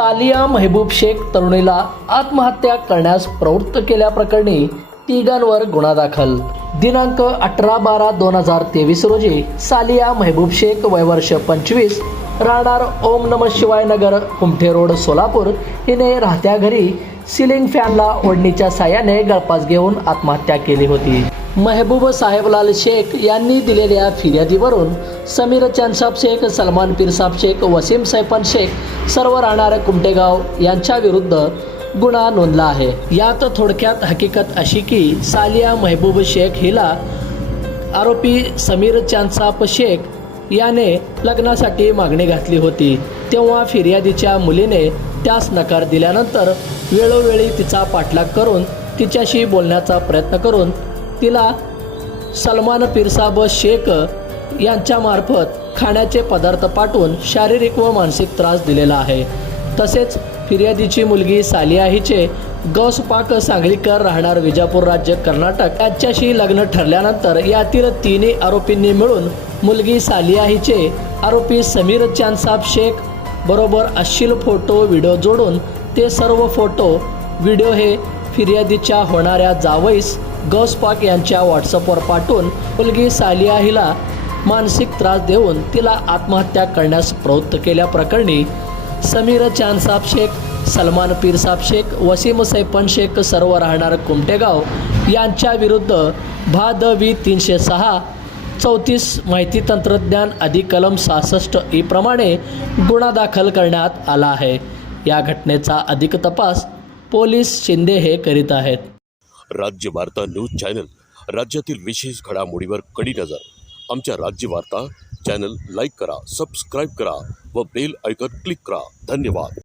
सालिया महबूब शेख तरुणीला आत्महत्या करण्यास प्रवृत्त केल्याप्रकरणी तिघांवर गुन्हा दाखल. दिनांक अठरा बारा दोन हजार तेवीस रोजी सालिया महबूब शेख वयवर्ष पंचवीस राहणार ओम नम शिवाय नगर कुमठे रोड सोलापूर. हिने राहत्या घरी सिलिंग फॅनला ओढणीच्या साह्याने गळपास घेऊन आत्महत्या केली होती. महबूब साहेबलाल शेख यांनी दिलेल्या फिर्यादीवरून समीर चंदसाब शेख सलमान पिरसाब शेख वसीम सैफन शेख सर्व राहणार कुमटेगाव यांच्या विरुद्ध गुन्हा नोंदला आहे. यात थोडक्यात हकीकत अशी की सालिया महबूब शेख हिला आरोपी समीर चांदसाप शेख याने लग्नासाठी मागणी घातली होती. तेव्हा फिर्यादीच्या मुलीने त्यास नकार दिल्यानंतर वेळोवेळी तिचा पाठलाग करून तिच्याशी बोलण्याचा प्रयत्न करून तिला सलमान पिरसाब शेख यांच्यामार्फत खाण्याचे पदार्थ पाठवून शारीरिक व मानसिक त्रास दिलेला आहे. तसेच फिर्यादीची मुलगी सालिया हिचे गौसपाक सांगलीकर राहणार विजापूर राज्य कर्नाटक यांच्याशी लग्न ठरल्यानंतर यातील तिन्ही आरोपींनी मिळून मुलगी सालिया हिचे आरोपी समीर चांदसाब शेख बरोबर अश्लील फोटो व्हिडिओ जोडून ते सर्व फोटो व्हिडिओ हे फिर्यादीच्या होणाऱ्या जावईस गौसपाक यांच्या व्हॉट्सअपवर पाठवून मुलगी सालिया हिला मानसिक त्रास देऊन तिला आत्महत्या करण्यास प्रवृत्त केल्याप्रकरणी समीर चांदसाब शेख सलमान पीरसाब शेख वसीम सैपन शेख सर्व राहणार कुमटेगाव यांच्या विरुद्ध भा द वी तीनशे सहा चौतीस माहिती तंत्रज्ञान अधिक कलम सहासष्ट ई प्रमाणे गुन्हा दाखल करण्यात आला आहे. या घटनेचा अधिक तपास पोलीस शिंदे हे करीत आहेत. राज्य वार्ता न्यूज चॅनल राज्यातील विशेष घडामोडीवर कडी नजर. आमच्या राज्य वार्ता चॅनल लाईक करा सबस्क्राईब करा व बेल आयकॉन क्लिक करा. धन्यवाद.